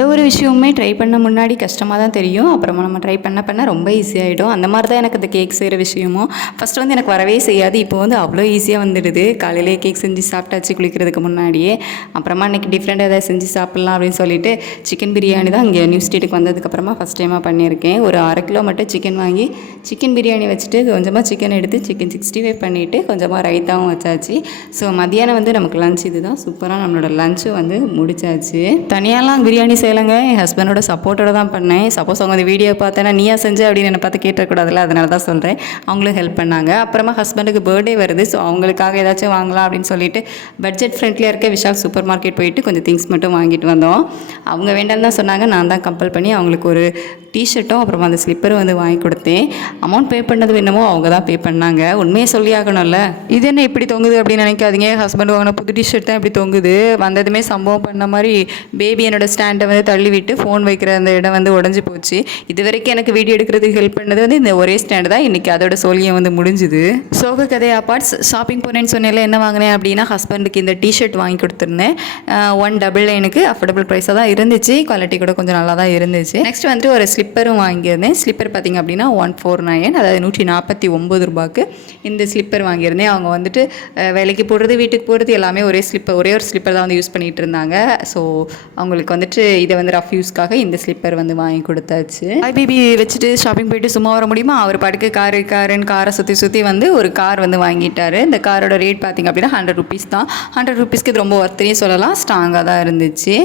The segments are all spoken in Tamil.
எந்த ஒரு விஷயமுமே ட்ரை பண்ண முன்னாடி கஷ்டமாக தான் தெரியும். அப்புறமா நம்ம ட்ரை பண்ண பண்ண ரொம்ப ஈஸியாகிடும் அந்த மாதிரி தான் எனக்கு இந்த கேக் செய்கிற விஷயமும். ஃபஸ்ட்டு வந்து எனக்கு வரவே செய்யாது. இப்போ வந்து அவ்வளோ ஈஸியாக வந்துடுது. காலையிலே கேக் செஞ்சு சாப்பிட்டாச்சு குளிக்கிறதுக்கு முன்னாடியே. அப்புறமா இன்றைக்கி டிஃப்ரெண்ட் ஏதாவது செஞ்சு சாப்பிட்லாம் அப்படின்னு சொல்லிட்டு சிக்கன் பிரியாணி தான் இங்கே நியூ ஸ்ட்ரீட்டுக்கு வந்ததுக்கப்புறமா ஃபஸ்ட் டைமாக பண்ணியிருக்கேன். ஒரு அரை கிலோ மட்டும் சிக்கன் வாங்கி சிக்கன் பிரியாணி வச்சுட்டு கொஞ்சமாக சிக்கன் எடுத்து சிக்கன் சிக்ஸ்டி ஃபைவ் பண்ணிவிட்டு கொஞ்சமாக ரைத்தாவும் வச்சாச்சு. ஸோ மதியானம் வந்து நமக்கு லஞ்ச் இதுதான். சூப்பராக நம்மளோட லஞ்சு வந்து முடிச்சாச்சு. தனியாலாம் பிரியாணி செய்யலைங்க என் ஹஸ்பண்டோட சப்போர்ட்டோட தான் பண்ணேன். சப்போஸ் அவங்க அந்த வீடியோ பார்த்தேன்னா நீயா செஞ்ச அப்படின்னு என்னை பார்த்து கேட்டக்கூடாதுல்ல அதனால தான் சொல்கிறேன் அவங்களும் ஹெல்ப் பண்ணாங்க. அப்புறமா ஹஸ்பண்டுக்கு பர்த்டே வருது ஸோ அவங்களுக்காக ஏதாச்சும் வாங்கலாம் அப்படின்னு சொல்லிட்டு பட்ஜெட் ஃப்ரெண்ட்லியாக இருக்க விஷால் சூப்பர் மார்க்கெட் போயிட்டு கொஞ்சம் திங்ஸ் மட்டும் வாங்கிட்டு வந்தோம். அவங்க வேண்டாம்னு தான் சொன்னாங்க நான் தான் கம்பல் பண்ணி அவங்களுக்கு ஒரு டிஷர்ட்டும் அப்புறமா அந்த ஸ்லிப்பரும் வந்து வாங்கி கொடுத்தேன். அமௌண்ட் பே பண்ணது என்னமோ அவங்க தான் பே பண்ணாங்க. உண்மையை சொல்லி ஆகணும்ல. இது என்ன இப்படி தொங்குது அப்படின்னு நினைக்காதீங்க. ஹஸ்பண்ட் வாங்கின புது டிஷர்ட் தான் இப்படி தொங்குது. வந்ததுமே சம்பவம் பண்ண மாதிரி பேபி என்னோட ஸ்டாண்டை வந்து தள்ளிவிட்டு ஃபோன் வைக்கிற அந்த இடம் வந்து உடஞ்சி போச்சு. இது வரைக்கும் எனக்கு வீடியோ எடுக்கிறதுக்கு ஹெல்ப் பண்ணது வந்து இந்த ஒரே ஸ்டாண்டு தான். இன்றைக்கி அதோட சோழியம் வந்து முடிஞ்சுது. சோக கதை அப்பார்ட்ஸ் ஷாப்பிங் போனேன்னு சொன்னேன்ல என்ன வாங்கினேன் அப்படின்னா ஹஸ்பண்டுக்கு இந்த டிஷர்ட் வாங்கி கொடுத்துருந்தேன். ஒன் டபுள் நைனுக்கு அஃபோர்டபுள் ப்ரைஸாக தான் இருந்துச்சு. குவாலிட்டி கூட கொஞ்சம் நல்லா தான் இருந்துச்சு. நெக்ஸ்ட் வந்துட்டு ஒரு ஸ்லிப்பரும் வாங்கியிருந்தேன். ஸ்லிப்பர் பார்த்திங்க அப்படின்னா ஒன் ஃபோர் நைன் அதாவது நூற்றி நாற்பத்தி ஒம்பது ரூபாய்க்கு இந்த ஸ்லிப்பர் வாங்கியிருந்தேன். அவங்க வந்துட்டு வேலைக்கு போடுறது வீட்டுக்கு போகிறது எல்லாமே ஒரே ஸ்லிப்பர் ஒரே ஒரு ஸ்லிப்பர் தான் வந்து யூஸ் பண்ணிகிட்டு இருந்தாங்க. ஸோ அவங்களுக்கு வந்துட்டு இதை வந்து ரஃப் யூஸ்க்காக இந்த ஸ்லிப்பர் வந்து வாங்கி கொடுத்தாச்சு. ஐபிபி வச்சுட்டு ஷாப்பிங் போயிட்டு சும்மா வர முடியுமா? அவர் பாட்டுக்கு காரு காருன்னு காரை சுற்றி சுற்றி வந்து ஒரு கார் வந்து வாங்கிட்டாரு. இந்த காரோட ரேட் பார்த்திங்க அப்படின்னா ஹண்ட்ரட் ருபீஸ் தான். ஹண்ட்ரட் ருபீஸ்க்கு இது ரொம்ப ஒர்த்தனே சொல்லலாம். ஸ்ட்ராங்காக தான் இருந்துச்சு.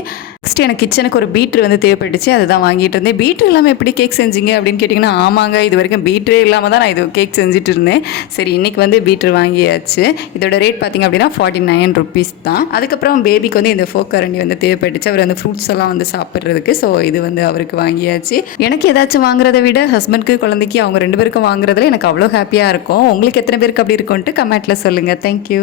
நெக்ஸ்ட் எனக்கு கிச்சனுக்கு ஒரு பீட்ரு வந்து தேவைப்பட்டுச்சு அதுதான் வாங்கிட்டு இருந்தேன். பீட்ரு இல்லாமல் எப்படி கேக் செஞ்சீங்க அப்படின்னு கேட்டிங்கன்னா ஆமாங்க இது வரைக்கும் பீட்ரே இல்லாமல் தான் நான் இது கேக் செஞ்சுட்டு இருந்தேன். சரி இன்றைக்கி வந்து பீட்ரு வாங்கியாச்சு. இதோட ரேட் பார்த்திங்க அப்படின்னா ஃபார்ட்டி நைன் ருபீஸ் தான். அதுக்கப்புறம் பேபிக்கு வந்து இந்த ஃபோக் கரண்டி வந்து தேவைப்பட்டுச்சு. அவர் அந்த ஃப்ரூட்ஸ் எல்லாம் வந்து சாப்பிட்றதுக்கு ஸோ இது வந்து அவருக்கு வாங்கியாச்சு. எனக்கு ஏதாச்சும் வாங்குறதை விட ஹஸ்பண்ட்க்கு குழந்தைக்கு அவங்க ரெண்டு பேருக்கும் வாங்குறதுல எனக்கு அவ்வளோ ஹாப்பியாக இருக்கும். உங்களுக்கு எத்தனை பேருக்கு அப்படி இருக்கும்ன்ட்டு கமெண்ட்டில் சொல்லுங்கள் தேங்க்யூ